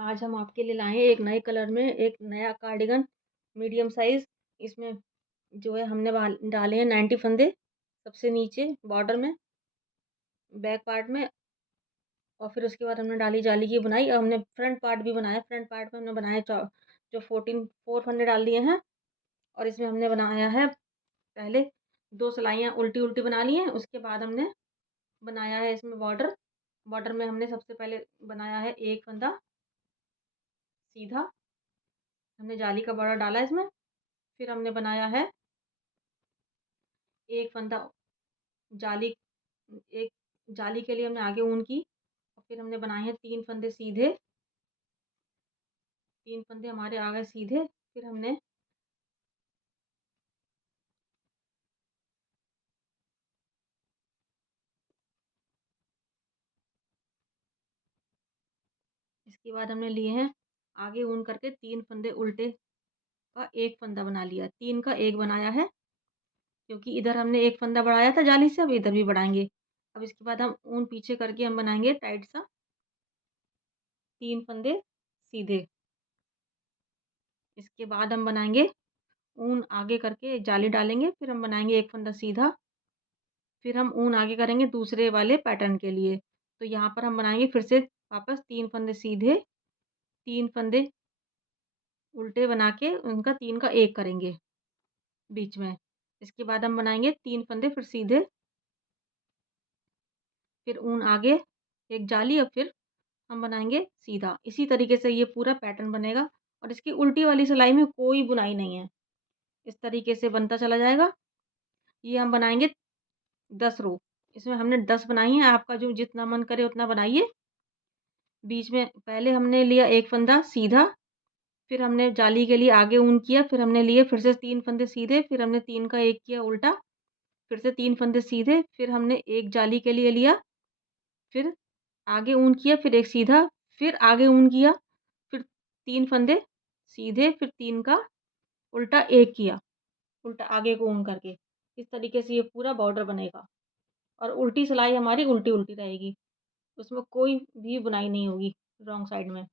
आज हम आपके लिए लाए हैं एक नए कलर में एक नया कार्डिगन मीडियम साइज़। इसमें जो है हमने डाले हैं 90 फंदे सबसे नीचे बॉर्डर में, बैक पार्ट में, और फिर उसके बाद हमने डाली जाली की बुनाई। अब हमने फ्रंट पार्ट भी बनाया। फ्रंट पार्ट में हमने बनाया जो 4 फंदे डाल दिए हैं, और इसमें हमने बनाया है पहले 2 सिलाइयाँ उल्टी-उल्टी बना ली हैं। उसके बाद हमने बनाया है इसमें बॉर्डर। बॉर्डर में हमने सबसे पहले बनाया है 1 फंदा सीधा, हमने जाली का बॉर्डर डाला इसमें। फिर हमने बनाया है 1 फंदा जाली, एक जाली के लिए हमने आगे ऊन की, और फिर हमने बनाए हैं 3 फंदे सीधे। 3 फंदे हमारे आ गए सीधे। फिर हमने इसके बाद हमने लिए हैं आगे ऊन करके 3 फंदे उल्टे का 1 फंदा बना लिया। 3 का 1 बनाया है, क्योंकि इधर हमने 1 फंदा बढ़ाया था जाली से, अब इधर भी बढ़ाएँगे। अब इसके बाद हम ऊन पीछे करके हम बनाएँगे टाइट सा 3 फंदे सीधे। इसके बाद हम बनाएँगे ऊन आगे करके जाली डालेंगे, फिर हम बनाएँगे 1 फंदा सीधा। फिर हम ऊन आगे करेंगे दूसरे वाले पैटर्न के लिए। तो यहाँ पर हम बनाएँगे फिर से वापस 3 फंदे सीधे, 3 फंदे उल्टे बना के उनका 3 का 1 करेंगे बीच में। इसके बाद हम बनाएँगे 3 फंदे फिर सीधे, फिर ऊन आगे, एक जाली, और फिर हम बनाएँगे सीधा। इसी तरीके से ये पूरा पैटर्न बनेगा, और इसकी उल्टी वाली सिलाई में कोई बुनाई नहीं है। इस तरीके से बनता चला जाएगा। ये हम बनाएँगे 10 रो। इसमें हमने 10 बनाई हैं, आपका जो जितना मन करे उतना बनाइए। बीच में पहले हमने लिया 1 फंदा सीधा, फिर हमने जाली के लिए आगे ऊन किया, फिर हमने लिए फिर से 3 फंदे सीधे, फिर हमने 3 का 1 किया उल्टा, फिर से 3 फंदे सीधे, फिर हमने 1 जाली के लिए लिया, फिर आगे ऊन किया, फिर 1 सीधा, फिर आगे ऊन किया, फिर 3 फंदे सीधे, फिर 3 का उल्टा 1 किया, उल्टा आगे को ऊन करके। इस तरीके से ये पूरा बॉर्डर बनेगा, और उल्टी सिलाई हमारी उल्टी-उल्टी रहेगी। उसमें कोई भी बुनाई नहीं होगी रॉन्ग साइड में।